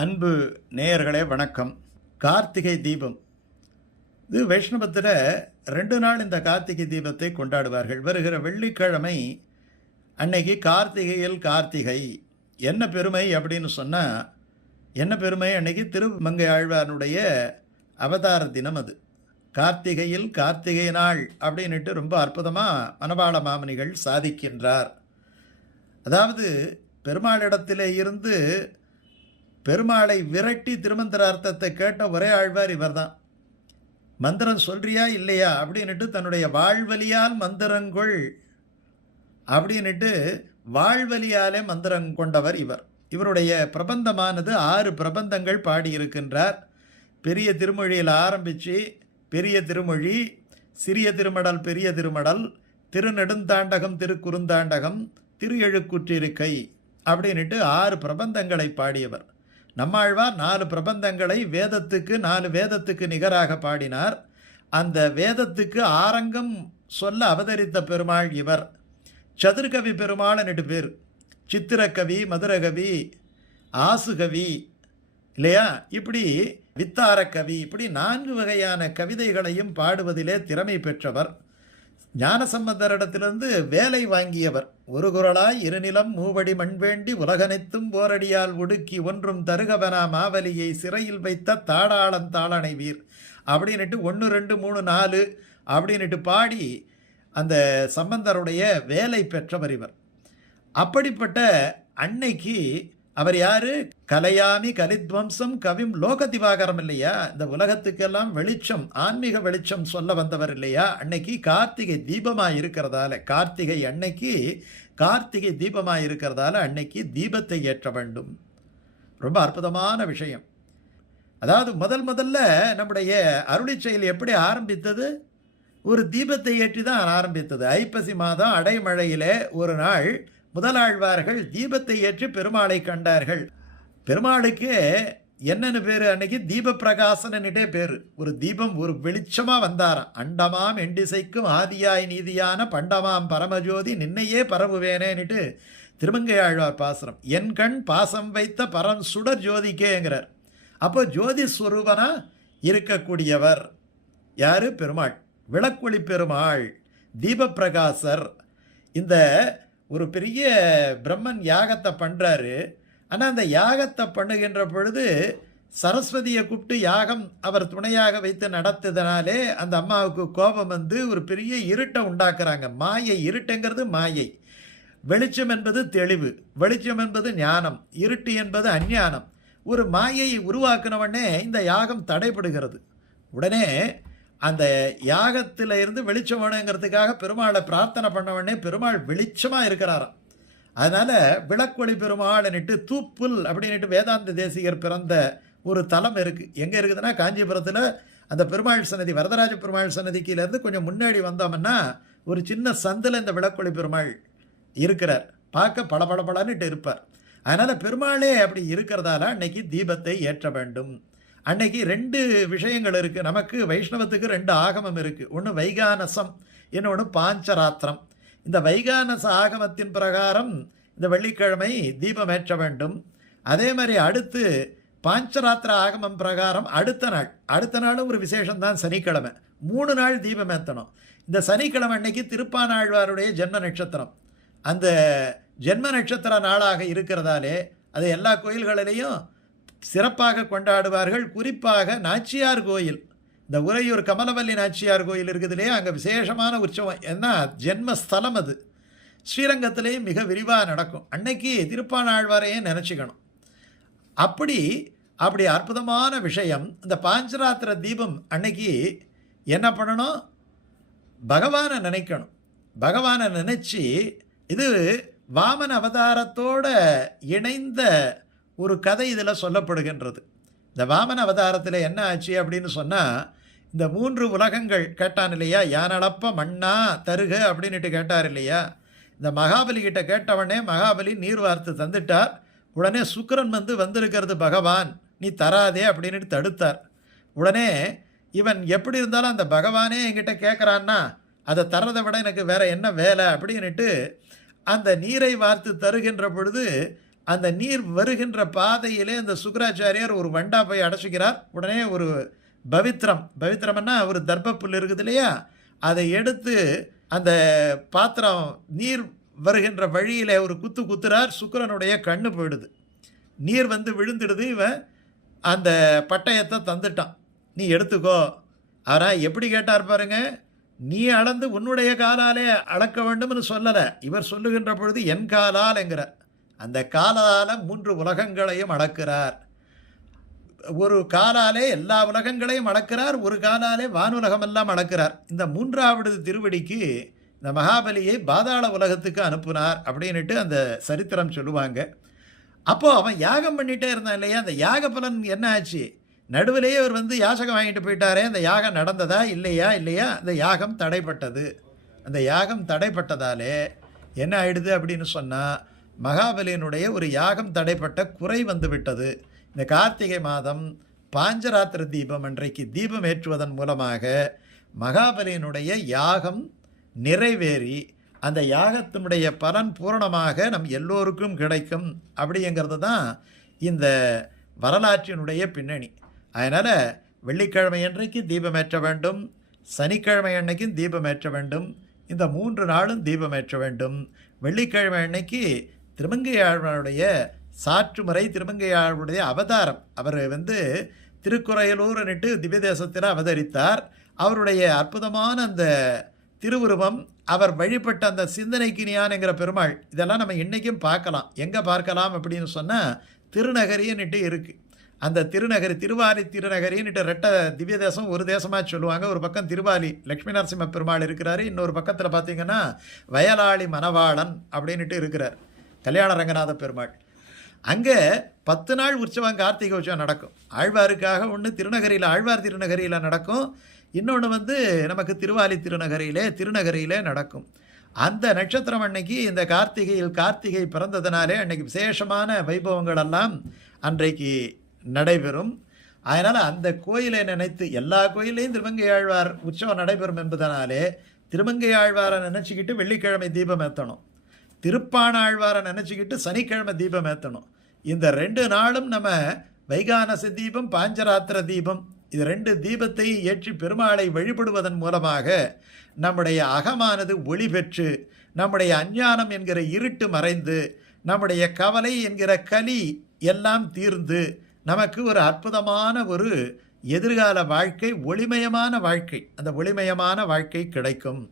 அன்பு நேயர்களே வணக்கம். கார்த்திகை தீபம். இது வைஷ்ணவத்தில் ரெண்டு நாள் இந்த கார்த்திகை தீபத்தை கொண்டாடுவார்கள். வருகிற வெள்ளிக்கிழமை அன்னைக்கு கார்த்திகையில் கார்த்திகை. என்ன பெருமை அப்படின்னு சொன்னால் என்ன பெருமை அன்னைக்கு திருமங்கை ஆழ்வாருடைய அவதார தினம் அது. கார்த்திகையில் கார்த்திகை நாள் அப்படின்னுட்டு ரொம்ப அற்புதமாக மனபாள மாமனிகள் சாதிக்கின்றார். அதாவது பெருமாளிடத்திலே இருந்து பெருமாளை விரட்டி திருமந்திர அர்த்தத்தை கேட்ட ஒரே ஆழ்வார் இவர்தான். மந்திரம் சொல்றியா இல்லையா? அப்படின்னுட்டு தன்னுடைய வாழ்வலியால் மந்திரங்கொள் அப்படின்னுட்டு வாழ்வலியாலே மந்திரம் கொண்டவர் இவர். இவருடைய பிரபந்தமானது ஆறு பிரபந்தங்கள் பாடியிருக்கின்றார். பெரிய திருமொழியில் ஆரம்பித்து பெரிய திருமொழி சிறிய திருமடல் பெரிய திருமடல் திருநெடுந்தாண்டகம் திருக்குறுந்தாண்டகம் திரு எழுக்குற்றிருக்கை அப்படின்னுட்டு ஆறு பிரபந்தங்களை பாடியவர். நம்மாழ்வார் நாலு பிரபந்தங்களை வேதத்துக்கு நாலு வேதத்துக்கு நிகராக பாடினார். அந்த வேதத்துக்கு ஆரங்கம் சொல்ல அவதரித்த பெருமாள் இவர். சதுர்கவி பெருமாள்னுட்டு பேர். சித்திரக்கவி மதுரகவி ஆசுகவி இல்லையா? இப்படி வித்தாரக்கவி இப்படி நான்கு வகையான கவிதைகளையும் பாடுவதிலே திறமை பெற்றவர். ஞானசம்பந்தரிடத்திலிருந்து வேலை வாங்கியவர். ஒரு குரலாய் இருநிலம் மூவடி மண்வேண்டி உலகனைத்தும் போரடியால் ஒடுக்கி ஒன்றும் தருகவனா மாவலியை சிறையில் வைத்த தாடாளம் தாளனை வீர். அப்படின்னுட்டு ஒன்று ரெண்டு மூணு நாலு அப்படின்னுட்டு பாடி அந்த சம்பந்தருடைய வேலை பெற்றவர் இவர். அப்படிப்பட்ட அன்னைக்கு அவர் யாரு? கலையாமி கலித்வம்சம் கவிம் லோக திவாகரம் இல்லையா? இந்த உலகத்துக்கெல்லாம் வெளிச்சம் ஆன்மீக வெளிச்சம் சொல்ல வந்தவர் இல்லையா? அன்னைக்கு கார்த்திகை தீபமாக இருக்கிறதால கார்த்திகை அன்னைக்கு கார்த்திகை தீபமாக இருக்கிறதால அன்னைக்கு தீபத்தை ஏற்ற வேண்டும். ரொம்ப அற்புதமான விஷயம். அதாவது முதல் முதல்ல நம்முடைய அருளி செயல் எப்படி ஆரம்பித்தது? ஒரு தீபத்தை ஏற்றி தான் ஆரம்பித்தது. ஐப்பசி மாதம் அடைமழையிலே ஒரு நாள் முதலாழ்வார்கள் தீபத்தை ஏற்றி பெருமாளை கண்டார்கள். பெருமாளுக்கு என்னன்னு பேர்? அன்னைக்கு தீப பிரகாசனன்னுட்டே பேர். ஒரு தீபம் ஒரு வெளிச்சமாக வந்தாராம். அண்டமாம் எண்டிசைக்கும் ஆதியாய் நீதியான பண்டமாம் பரமஜோதி நின்னையே பரவுவேனேன்னுட்டு திருமங்கை ஆழ்வார் பாசுரம். என் கண் பாசம் வைத்த பரம் சுடர் ஜோதிக்கேங்கிறார். அப்போ ஜோதி ஸ்வரூபனா இருக்கக்கூடியவர் யாரு? பெருமாள். விளக்குழி பெருமாள் தீபப்பிரகாசர். இந்த ஒரு பெரிய பிரம்மன் யாகத்தை பண்ணுறாரு ஆனால் அந்த யாகத்தை பண்ணுகின்ற பொழுது சரஸ்வதியை கூப்பிட்டு யாகம் அவர் துணையாக வைத்து நடத்துதனாலே அந்த அம்மாவுக்கு கோபம் வந்து ஒரு பெரிய இருட்டை உண்டாக்குறாங்க. மாயை இருட்டுங்கிறது மாயை. வெளிச்சம் என்பது தெளிவு வெளிச்சம் என்பது ஞானம் இருட்டு என்பது அஞ்ஞானம். ஒரு மாயையை உருவாக்குனவொடனே இந்த யாகம் தடைபடுகிறது. உடனே அந்த யாகத்தில் இருந்து வெளிச்சம் வேணுங்கிறதுக்காக பெருமாளை பிரார்த்தனை பண்ண உடனே பெருமாள் வெளிச்சமாக இருக்கிறாராம். அதனால் விளக்கொளி பெருமாள்னுட்டு தூப்புல் அப்படின்ட்டு வேதாந்த தேசிகர் பிறந்த ஒரு தலம் இருக்குது எங்கே இருக்குதுன்னா காஞ்சிபுரத்தில் அந்த பெருமாள் சன்னதி வரதராஜ பெருமாள் சன்னதிக்கிலேருந்து கொஞ்சம் முன்னாடி வந்தோம்னா ஒரு சின்ன சந்தில் இந்த விளக்கொளி பெருமாள் இருக்கிறார். பார்க்க பளபளபளன்னுட்டு இருப்பார். அதனால் பெருமாளே அப்படி இருக்கிறதால அன்னைக்கு தீபத்தை ஏற்ற வேண்டும். அன்னைக்கு ரெண்டு விஷயங்கள் இருக்குது நமக்கு வைஷ்ணவத்துக்கு ரெண்டு ஆகமம் இருக்குது ஒன்று வைகானசம் இன்னொன்று பாஞ்சராத்திரம். இந்த வைகானச ஆகமத்தின் பிரகாரம் இந்த வெள்ளிக்கிழமை தீபம் ஏற்ற வேண்டும். அதே மாதிரி அடுத்து பாஞ்சராத்திர ஆகமம் பிரகாரம் அடுத்த நாள். அடுத்த நாளும் ஒரு விசேஷம்தான் சனிக்கிழமை. மூணு நாள் தீபம் ஏற்றணும் இந்த சனிக்கிழமை அன்னைக்கு திருப்பானாழ்வாருடைய ஜென்ம நட்சத்திரம். அந்த ஜென்ம நட்சத்திர நாளாக இருக்கிறதாலே அது எல்லா கோயில்களிலேயும் சிறப்பாக கொண்டாடுவார்கள். குறிப்பாக நாச்சியார் கோயில். இந்த உறையூர் கமலவல்லி நாச்சியார் கோயில் இருக்குது இல்லையா அங்கே விசேஷமான உற்சவம். ஏன்னா ஜென்மஸ்தலம் அது. ஸ்ரீரங்கத்திலேயும் மிக விரிவாக நடக்கும். அன்னைக்கு திருப்பானாழ்வாரையே நினச்சிக்கணும். அப்படி அப்படி அற்புதமான விஷயம் இந்த பாஞ்சராத்திர தீபம் அன்னைக்கு என்ன பண்ணணும்? பகவானை நினைக்கணும். பகவானை நினச்சி இது வாமன அவதாரத்தோட இணைந்த ஒரு கதை இதில் சொல்லப்படுகின்றது. இந்த வாமன அவதாரத்தில் என்ன ஆச்சு அப்படின்னு சொன்னால் இந்த மூன்று உலகங்கள் கேட்டான் இல்லையா? யானளப்ப மண்ணா தருக அப்படின்னுட்டு கேட்டார் இல்லையா? இந்த மகாபலி கிட்ட கேட்டவனே மகாபலி நீர் வார்த்து தந்துட்டார். உடனே சுக்கரன் வந்து வந்திருக்கிறது பகவான் நீ தராதே அப்படின்னு தடுத்தார். உடனே இவன் எப்படி இருந்தாலும் அந்த பகவானே என்கிட்ட கேட்குறான்னா அதை தரதை விட எனக்கு வேற என்ன வேலை அப்படின்னுட்டு அந்த நீரை வார்த்து தருகின்ற பொழுது அந்த நீர் வருகின்ற பாதையிலே அந்த சுக்கராச்சாரியார் ஒரு வண்டா போய் அடைச்சிக்கிறார். உடனே ஒரு பவித்ரம். பவித்ரம்னா ஒரு தர்ப்பப்புல் இருக்குது இல்லையா? அதை எடுத்து அந்த பாத்திரம் நீர் வருகின்ற வழியில் ஒரு குத்து குத்துறார். சுக்கரனுடைய கண்ணு போயிடுது. நீர் வந்து விழுந்துடுது. இவன் அந்த பட்டயத்தை தந்துட்டான். நீ எடுத்துக்கோ. ஆனால் எப்படி கேட்டார் பாருங்க? நீ அளந்து உன்னுடைய காலாலே அளக்க வேண்டும்னு சொல்லலை. இவர் சொல்லுகின்ற பொழுது என் காலால் என்கிறார். அந்த காலால் மூன்று உலகங்களையும் அடக்கிறார். ஒரு காலாலே எல்லா உலகங்களையும் அடக்கிறார் ஒரு காலாலே வானுலகம் எல்லாம் இந்த மூன்றாவது திருவடிக்கு இந்த மகாபலியை பாதாள உலகத்துக்கு அனுப்புனார் அப்படின்னுட்டு அந்த சரித்திரம் சொல்லுவாங்க. அப்போது அவன் யாகம் பண்ணிகிட்டே இருந்தான் இல்லையா? அந்த யாக பலன் என்ன ஆச்சு நடுவிலேயே அவர் வந்து யாசகம் வாங்கிட்டு போயிட்டாரே அந்த யாகம் நடந்ததா இல்லையா? இல்லையா? அந்த யாகம் தடைப்பட்டது. அந்த யாகம் தடைப்பட்டதாலே என்ன ஆயிடுது அப்படின்னு சொன்னால் மகாபலியினுடைய ஒரு யாகம் தடைப்பட்ட குறை வந்துவிட்டது. இந்த கார்த்திகை மாதம் பாஞ்சராத்திர தீபம் அன்றைக்கு தீபம் ஏற்றுவதன் மூலமாக மகாபலியினுடைய யாகம் நிறைவேறி அந்த யாகத்தினுடைய பலன் பூரணமாக நம் எல்லோருக்கும் கிடைக்கும் அப்படிங்கிறது தான் இந்த வரலாற்றினுடைய பின்னணி. அதனால் வெள்ளிக்கிழமை அன்றைக்கு தீபமேற்ற வேண்டும் சனிக்கிழமை அன்னைக்கும் தீபமேற்ற வேண்டும் இந்த மூன்று நாளும் தீபமேற்ற வேண்டும். வெள்ளிக்கிழமை அன்னைக்கு திருமங்கையாழ்வனுடைய சாற்றுமுறை திருமங்கையாழ்வனுடைய அவதாரம். அவர் வந்து திருக்குறையலூர்னுட்டு திவ்யதேசத்தில் அவதரித்தார். அவருடைய அற்புதமான அந்த திருவுருவம் அவர் வழிபட்ட அந்த சிந்தனைக்கினியான்ங்கிற பெருமாள் இதெல்லாம் நம்ம இன்றைக்கும் பார்க்கலாம். எங்கே பார்க்கலாம் அப்படின்னு சொன்னால் திருநகரின்னுட்டு இருக்குது அந்த திருநகரி திருவாலி திருநகரின்னுட்டு ரெட்ட திவ்ய தேசம் ஒரு தேசமாக சொல்லுவாங்க. ஒரு பக்கம் திருவாலி லக்ஷ்மி நரசிம்ம பெருமாள் இருக்கிறாரு இன்னொரு பக்கத்தில் பார்த்தீங்கன்னா வயலாளி மணவாளன் அப்படின்னுட்டு இருக்கிறார். கல்யாண ரங்கநாத பெருமாள். அங்கே பத்து நாள் உற்சவம் கார்த்திகை உற்சவம் நடக்கும். ஆழ்வாருக்காக ஒன்று திருநகரியில் ஆழ்வார் திருநகரியில் நடக்கும். இன்னொன்று வந்து நமக்கு திருவாலி திருநகரியிலே திருநகரியிலே நடக்கும். அந்த நட்சத்திரம் அன்னைக்கு இந்த கார்த்திகையில் கார்த்திகை பிறந்ததுனாலே அன்னைக்கு விசேஷமான வைபவங்கள் எல்லாம் அன்றைக்கு நடைபெறும். அதனால் அந்த கோயிலை நினைத்து எல்லா கோயிலையும் திருமங்கை ஆழ்வார் உற்சவம் நடைபெறும் என்பதனாலே திருமங்கை ஆழ்வாரை நினச்சிக்கிட்டு வெள்ளிக்கிழமை தீபம் ஏற்றணும் திருப்பாணாழ்வாரை நினச்சிக்கிட்டு சனிக்கிழமை தீபம் ஏற்றணும் இந்த ரெண்டு நாளும் நம்ம வைகானச தீபம் பாஞ்சராத்திர தீபம் இது ரெண்டு தீபத்தை ஏற்றி பெருமாளை வழிபடுவதன் மூலமாக நம்முடைய அகமானது ஒளி பெற்று நம்முடைய அஞ்ஞானம் என்கிற இருட்டு மறைந்து நம்முடைய கவலை என்கிற கலி எல்லாம் தீர்ந்து நமக்கு ஒரு அற்புதமான ஒரு எதிர்கால வாழ்க்கை ஒளிமயமான வாழ்க்கை அந்த ஒளிமயமான வாழ்க்கை கிடைக்கும்.